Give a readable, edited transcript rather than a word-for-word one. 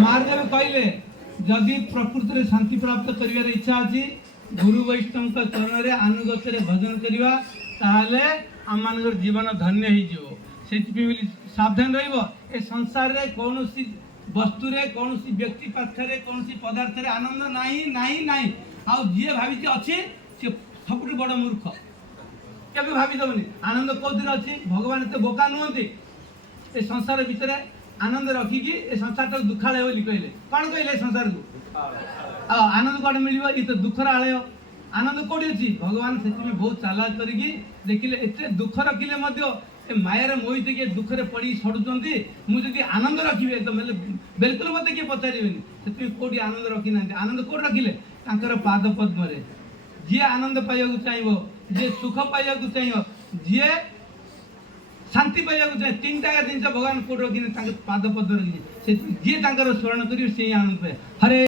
महादेव कहले जदि प्रकृति में शांति प्राप्त कर इच्छा अच्छी गुरु वैष्णव चरण में अनुगत भजन करवा ताहले आम मान जीवन धन्य हो सावधान रे संसार रे कौन वस्तु रे कौन व्यक्ति पाखे कौन पदार्थ रे आनंद नहीं नहीं नहीं आउ जी भावी अच्छी सी सब बड़ मूर्ख के भावीदबनी आनंद कौन अच्छी भगवान एत बोका नुहति ए संसार भितर आनंद रखिकी ए संसार टाक दुखालय बोली कहले कौन कहले संसार को आनंद कौन मिल ये तो दुखर आलय आनंद कौटी अच्छी भगवान से बहुत चालाक करके देखिले एत दुख रखिले मायार मोहित किए दुखरे पड़ी सड़ुंट मुझे आनंद रखिए तो बिल्कुल मत किए पचारे से कौटी आनंद रखी ना आनंद कौट रखिले पाद पद्म जी आनंद पाइबा चाहिए जी सुख पाइबा चाहिए जी शांति पाइबा चाहिए तीन टाइम जिन भगवान कौट रखी पाद पद्म रखी जी स्मरण कर आनंद पाए हरे।